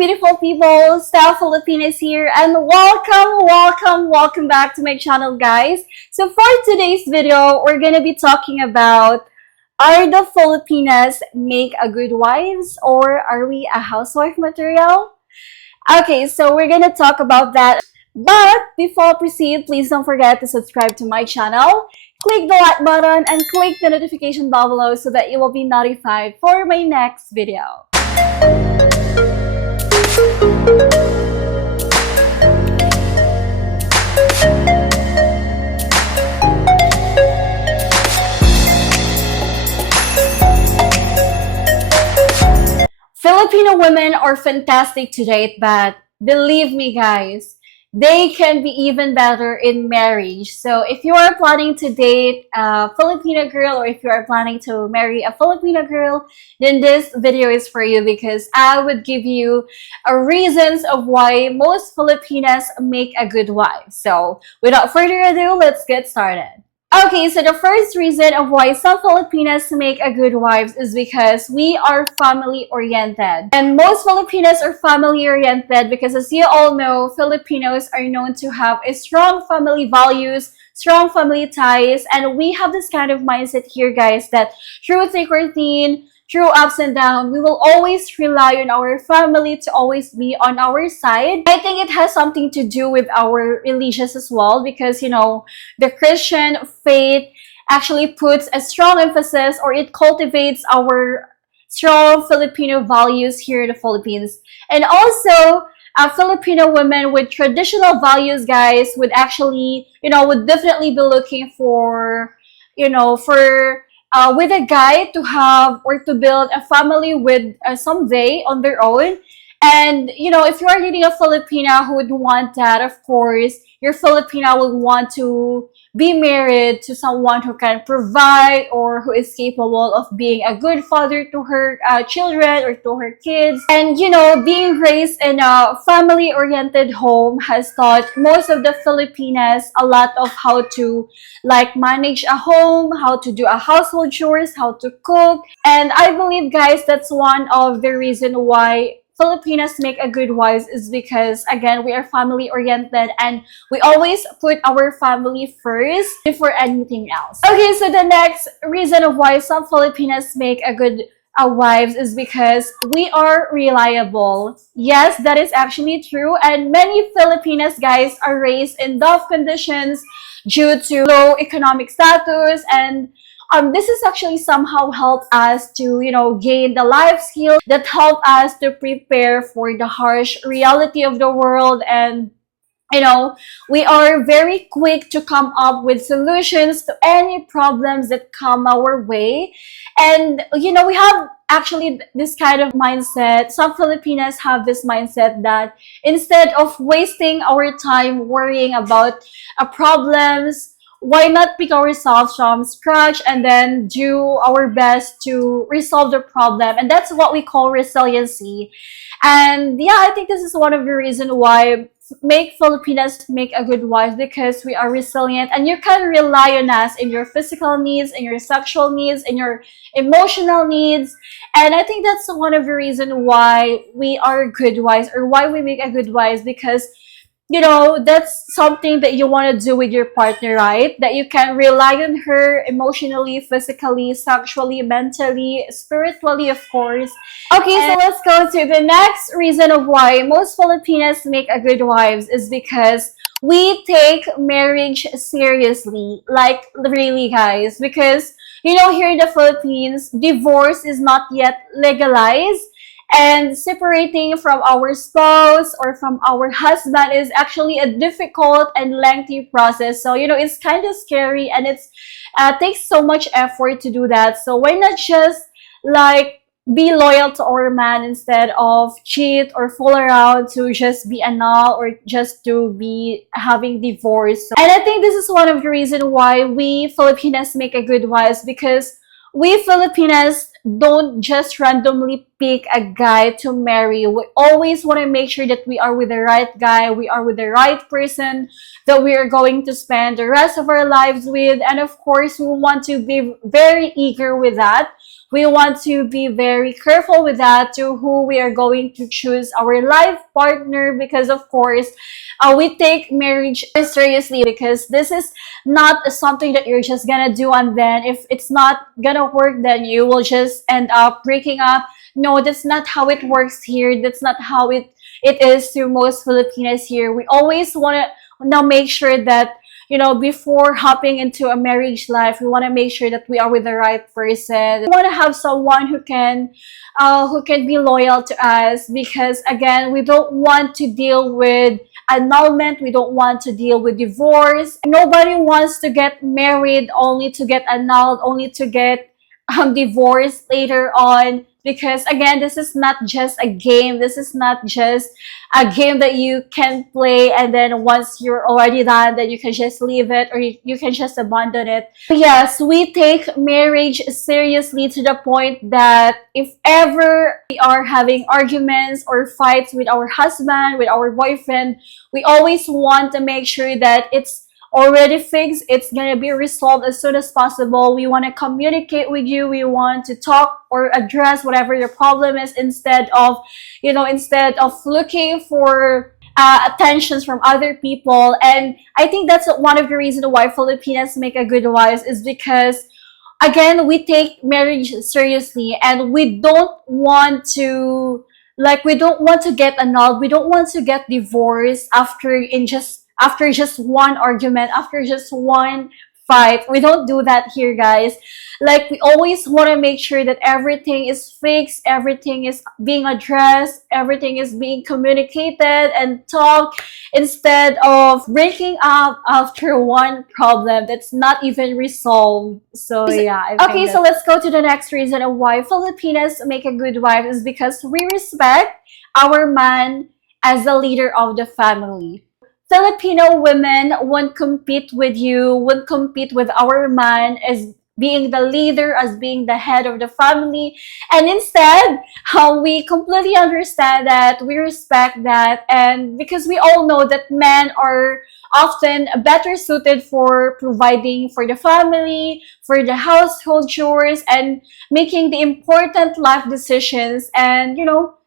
beautiful people, Stephilipinas here, and welcome back to my channel, guys. So for today's video, we're gonna be talking about, are the Filipinas make a good wives, or are we a housewife material? Okay, so we're gonna talk about that. But before I proceed, please don't forget to subscribe to my channel, click the like button, and click the notification bell below so that you will be notified for my next video. Filipino women are fantastic to date, but believe me, guys, they can be even better in marriage. So if you are planning to date a Filipino girl, or if you are planning to marry a Filipino girl, then this video is for you, because I would give you reasons of why most Filipinas make a good wife. So without further ado, let's get started. Okay, so the first reason of why some Filipinas make a good wives is because we are family-oriented. And most Filipinas are family-oriented because, as you all know, Filipinos are known to have a strong family values, strong family ties, and we have this kind of mindset here, guys, that through thick or thin, through ups and downs, we will always rely on our family to always be on our side. I think it has something to do with our religious as well, because, you know, the Christian faith actually puts a strong emphasis, or it cultivates our strong Filipino values here in the Philippines. And also, Filipino women with traditional values, guys, would actually, would definitely be looking for, with a guy to have or to build a family with someday on their own. And, if you are dating a Filipina who would want that, of course, your Filipina would want to be married to someone who can provide, or who is capable of being a good father to her children or to her kids. And, being raised in a family-oriented home has taught most of the Filipinas a lot of how to, like, manage a home, how to do a household chores, how to cook. And I believe, guys, that's one of the reasons why Filipinas make a good wives, is because, again, we are family oriented and we always put our family first before anything else. Okay, so the next reason of why some Filipinas make a good wives is because we are reliable. Yes, that is actually true, and many Filipinas, guys, are raised in tough conditions due to low economic status, and this is actually somehow helped us to, gain the life skill that help us to prepare for the harsh reality of the world. And, we are very quick to come up with solutions to any problems that come our way. And, we have actually this kind of mindset. Some Filipinas have this mindset that instead of wasting our time worrying about problems, why not pick ourselves from scratch and then do our best to resolve the problem? And that's what we call resiliency. And yeah, I think this is one of the reasons why make Filipinas make a good wife, because we are resilient and you can rely on us in your physical needs, in your sexual needs, in your emotional needs. And I think that's one of the reasons why we are good wives, or why we make a good wives, because that's something that you want to do with your partner, right? That you can rely on her emotionally, physically, sexually, mentally, spiritually, of course. Okay, so let's go to the next reason of why most Filipinas make a good wives, is because we take marriage seriously. Like, really, guys, because, here in the Philippines, divorce is not yet legalized. And separating from our spouse or from our husband is actually a difficult and lengthy process. So, it's kind of scary, and it's takes so much effort to do that. So why not just, like, be loyal to our man instead of cheat or fool around to just be annul, or just to be having divorce. And I think this is one of the reasons why we Filipinas make a good wives, because we Filipinas don't just randomly pick a guy to marry. We always want to make sure that we are with the right guy, we are with the right person that we are going to spend the rest of our lives with. And of course, we want to be very eager with that. We want to be very careful with that, to who we are going to choose our life partner, because of course, we take marriage seriously, because this is not something that you're just gonna do, and then if it's not gonna work, then you will just end up breaking up. No, that's not how it works here. That's not how it is to most Filipinas here. We always want to now make sure that, before hopping into a marriage life, we want to make sure that we are with the right person. We want to have someone who can be loyal to us, because again, we don't want to deal with annulment. We don't want to deal with divorce. Nobody wants to get married only to get annulled, only to get divorced later on. Because again, this is not just a game. This is not just a game that you can play, and then once you're already done, then you can just leave it, or you can just abandon it. Yes, we take marriage seriously, to the point that if ever we are having arguments or fights with our husband, with our boyfriend, we always want to make sure that it's already fixed. It's gonna be resolved as soon as possible. We want to communicate with you. We want to talk or address whatever your problem is, instead of looking for attentions from other people. And I think that's one of the reasons why Filipinas make a good wives, is because again, we take marriage seriously, and we don't want to, get annulled. We don't want to get divorced after just one argument, after just one fight. We don't do that here, guys. Like, we always want to make sure that everything is fixed, everything is being addressed, everything is being communicated and talked, instead of breaking up after one problem that's not even resolved. So yeah. Okay, so let's go to the next reason of why Filipinas make a good wife, is because we respect our man as the leader of the family. Filipino women won't compete with you, won't compete with our man as being the leader, as being the head of the family. And instead, how we completely understand that, we respect that, and because we all know that men are often better suited for providing for the family, for the household chores, and making the important life decisions. And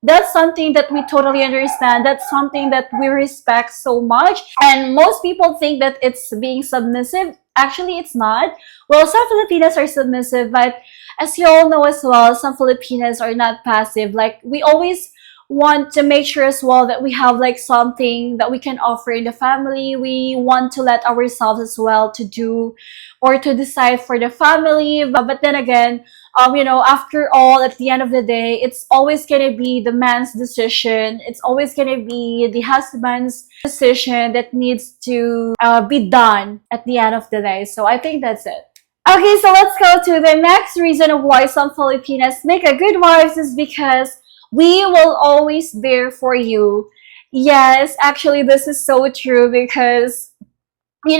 that's something that we totally understand. That's something that we respect so much. And most people think that it's being submissive. Actually, it's not. Well, some Filipinas are submissive, but as you all know as well, some Filipinas are not passive. Like, we always want to make sure as well that we have like something that we can offer in the family. We want to let ourselves as well to do or to decide for the family. But then again, after all, at the end of the day, it's always gonna be the man's decision. It's always gonna be the husband's decision that needs to be done at the end of the day. So I think that's it. Okay, so let's go to the next reason of why some Filipinas make a good wives, is because we will always there for you. Yes, actually, this is so true, because we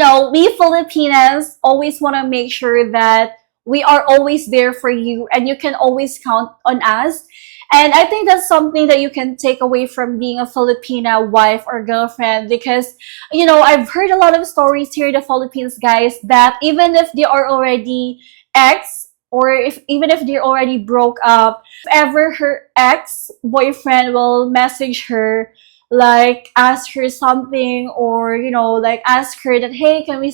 Filipinas always want to make sure that we are always there for you, and you can always count on us. And I think that's something that you can take away from being a Filipina wife or girlfriend, because I've heard a lot of stories here in the Philippines, guys, that even if they are already ex, or even if they already broke up, if ever her ex boyfriend will message her, like ask her something, or like ask her that, hey, can we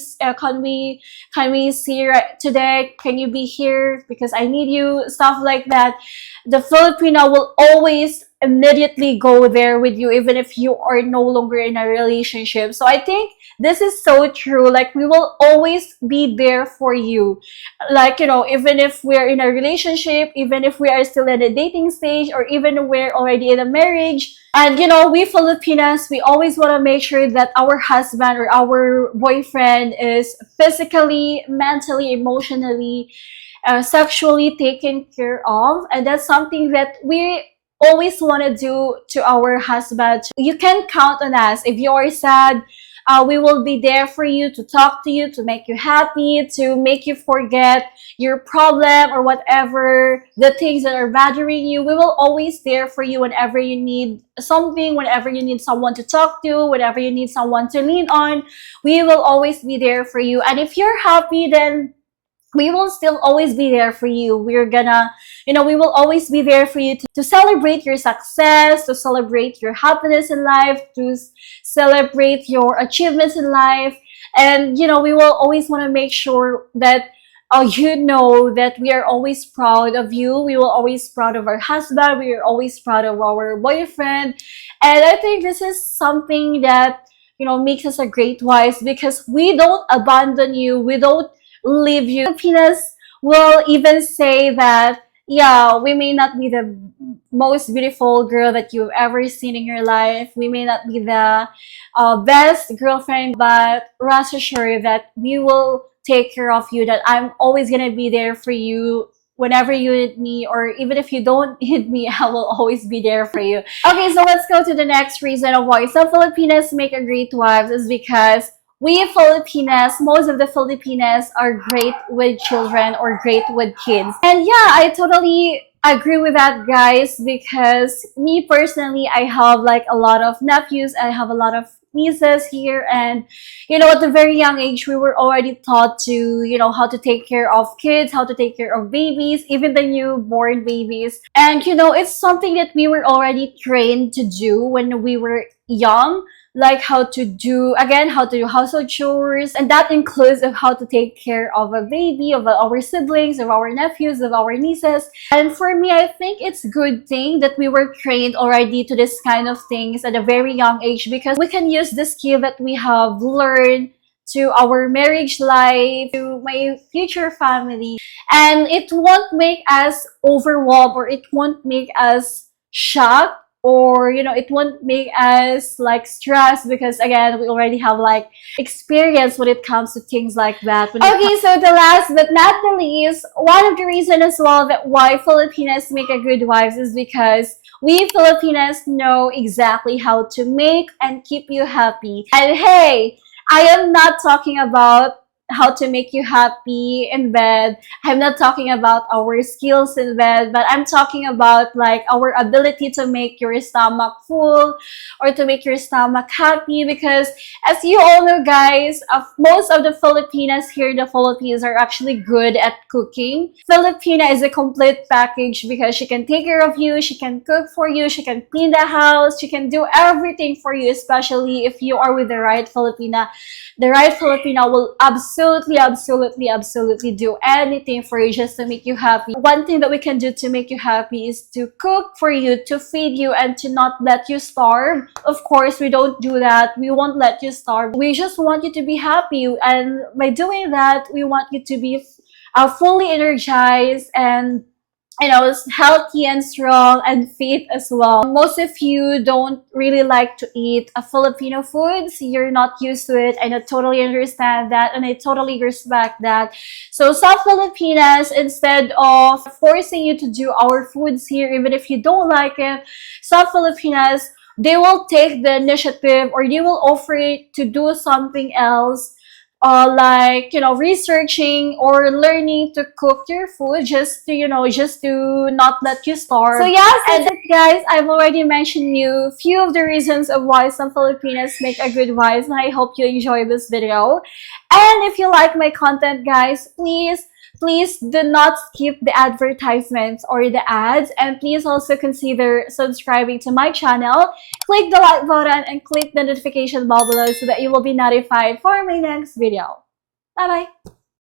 see right today, can you be here because I need you, stuff like that, the Filipino will always immediately go there with you, even if you are no longer in a relationship. So I think this is so true. Like, we will always be there for you. Like, even if we're in a relationship, even if we are still in a dating stage, or even we're already in a marriage. And we Filipinas, we always want to make sure that our husband or our boyfriend is physically, mentally, emotionally, sexually taken care of. And that's something that we always want to do to our husband. You can count on us. If you're sad, we will be there for you, to talk to you, to make you happy, to make you forget your problem or whatever the things that are bothering you. We will always there for you whenever you need something, whenever you need someone to talk to, whenever you need someone to lean on. We will always be there for you. And if you're happy, then we will still always be there for you. We're gonna, we will always be there for you to celebrate your success, to celebrate your happiness in life, to celebrate your achievements in life. And, we will always want to make sure that that we are always proud of you. We will always proud of our husband. We are always proud of our boyfriend. And I think this is something that, makes us a great wife, because we don't abandon you. We don't leave you. Filipinas will even say that, yeah, we may not be the most beautiful girl that you've ever seen in your life. We may not be the best girlfriend, but rest assured that we will take care of you, that I'm always gonna be there for you whenever you need me, or even if you don't need me, I will always be there for you. Okay, so let's go to the next reason of why some Filipinas make a great wives is because we Filipinas, most of the Filipinas are great with children or great with kids. And yeah, I totally agree with that, guys, because me personally, I have like a lot of nephews, I have a lot of nieces here, and at a very young age we were already taught to how to take care of kids, how to take care of babies, even the newborn babies. And it's something that we were already trained to do when we were young, like how to do household chores, and that includes of how to take care of a baby, of our siblings, of our nephews, of our nieces. And for me, I think it's a good thing that we were trained already to this kind of things at a very young age, because we can use the skill that we have learned to our marriage life, to my future family, and it won't make us overwhelmed, or it won't make us shocked, or it won't make us like stressed, because again, we already have like experience when it comes to things like that. Okay, so the last but not the least, one of the reasons as well that why Filipinas make a good wives is because we Filipinas know exactly how to make and keep you happy. And hey, I am not talking about how to make you happy in bed. I'm not talking about our skills in bed, but I'm talking about like our ability to make your stomach full, or to make your stomach happy. Because as you all know, guys, most of the Filipinas here in the Philippines are actually good at cooking. Filipina is a complete package, because she can take care of you, she can cook for you, she can clean the house, she can do everything for you, especially if you are with the right Filipina. The right Filipina will absolutely do anything for you just to make you happy. One thing that we can do to make you happy is to cook for you, to feed you, and to not let you starve. Of course, we don't do that. We won't let you starve. We just want you to be happy, and by doing that, we want you to be fully energized and healthy and strong and fit as well. Most of you don't really like to eat Filipino foods. You're not used to it, and I totally understand that, and I totally respect that. So some Filipinas, instead of forcing you to do our foods here, even if you don't like it, some Filipinas, they will take the initiative, or they will offer it to do something else, like researching or learning to cook your food, just to not let you starve. So yes, and guys, I've already mentioned you a few of the reasons of why some Filipinas make a good wives, and I hope you enjoy this video. And if you like my content, guys, please do not skip the advertisements or the ads, and please also consider subscribing to my channel. Click the like button and click the notification bell below so that you will be notified for my next video. Bye bye.